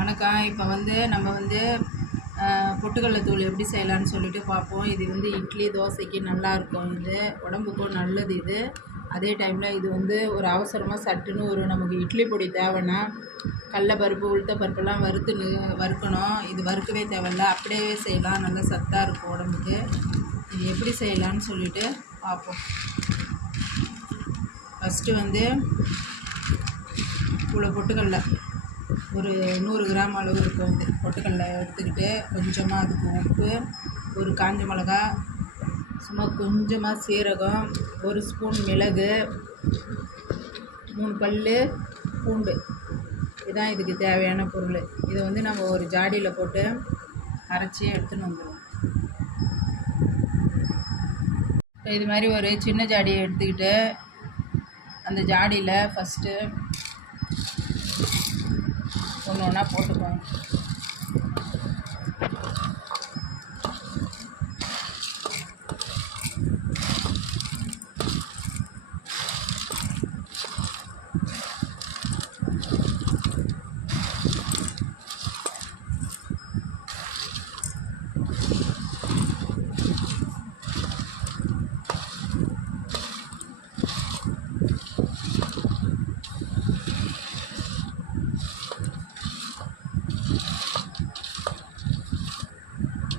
வணக்கம். இப்போ வந்து நம்ம வந்து பொட்டுக்கடலை தூள் எப்படி செய்யலாம்னு சொல்லிட்டு பார்ப்போம். இது வந்து இட்லி தோசைக்கு நல்லா இருக்கும் இது. உடம்புக்கும் நல்லது இது. அதே டைமில் இது வந்து ஒரு அவசரமாக சட்டுன்னு ஒரு நமக்கு இட்லி பொடி தேவைன்னா கடலப்பருப்பு உளுத்த பருப்பெல்லாம் வறுத்துன்னு வறுக்கணும். இது வறுக்கவே தேவையில்ல. அப்படியே செய்யலாம். நல்லா சத்தாக இருக்கும் உடம்புக்கு. இது எப்படி செய்யலான்னு சொல்லிட்டு பார்ப்போம். ஃபஸ்ட்டு வந்து இவ்வளோ பொட்டுக்கடலை. ஒரு நூறு கிராம் அளவு இருக்கும் வந்து பொட்டுக்கடலை எடுத்துக்கிட்டு கொஞ்சமாக அதுக்கு உப்பு ஒரு காஞ்ச மிளகா சும்மா கொஞ்சமாக சீரகம் ஒரு ஸ்பூன் மிளகு மூணு பல் பூண்டு. இதுதான் இதுக்கு தேவையான பொருள். இதை வந்து நம்ம ஒரு ஜாடியில் போட்டு அரைச்சி எடுத்துன்னு வந்துடுவோம் இப்போ இது மாதிரி ஒரு சின்ன ஜாடியை எடுத்துக்கிட்டு அந்த ஜாடியில் ஃபஸ்ட்டு ஒன்று ஒன்றா போட்டுக்கோங்க.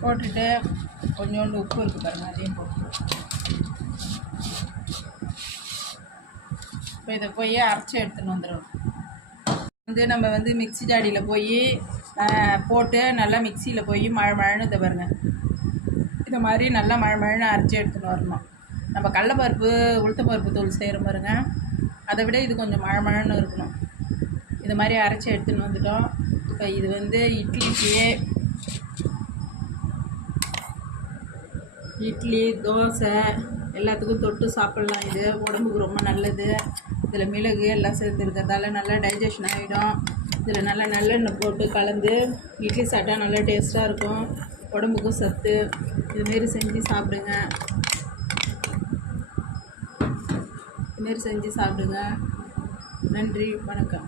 போட்டுட்டு கொஞ்சோண்டு உப்பு இருக்குது பாருங்க அதையும் போட்டுருவோம் இப்போ இதை போய் அரைச்சி எடுத்துன்னு வந்துடும் வந்து நம்ம வந்து மிக்ஸி ஜாடியில் போய் போட்டு நல்லா மிக்சியில் போய் மழை மழைன்னு இதை பாருங்க. இதை மாதிரி நல்லா மழை மழைன்னு அரைச்சி எடுத்துன்னு வரணும். நம்ம கடலப்பருப்பு உளுத்தப்பருப்பு தூள் செய்கிற பாருங்க. அதை விட இது கொஞ்சம் மழை மழைன்னு இருக்கணும். இது மாதிரி அரைச்சி எடுத்துன்னு வந்துட்டோம். இப்போ இது வந்து இட்லிக்கு இட்லி தோசை எல்லாத்துக்கும் தொட்டு சாப்பிட்லாம். இது உடம்புக்கு ரொம்ப நல்லது. இதில் மிளகு எல்லாம் சேர்த்துருக்கிறதால நல்லா டைஜஷன் ஆகிடும் இதில் நல்லா நல்லெண்ணெய் போட்டு கலந்து இட்லி சாப்பிட்டா நல்லா டேஸ்ட்டாக இருக்கும். உடம்புக்கும் சத்து. இதுமாரி செஞ்சு சாப்பிடுங்க. இதுமாரி செஞ்சு சாப்பிடுங்க. நன்றி. வணக்கம்.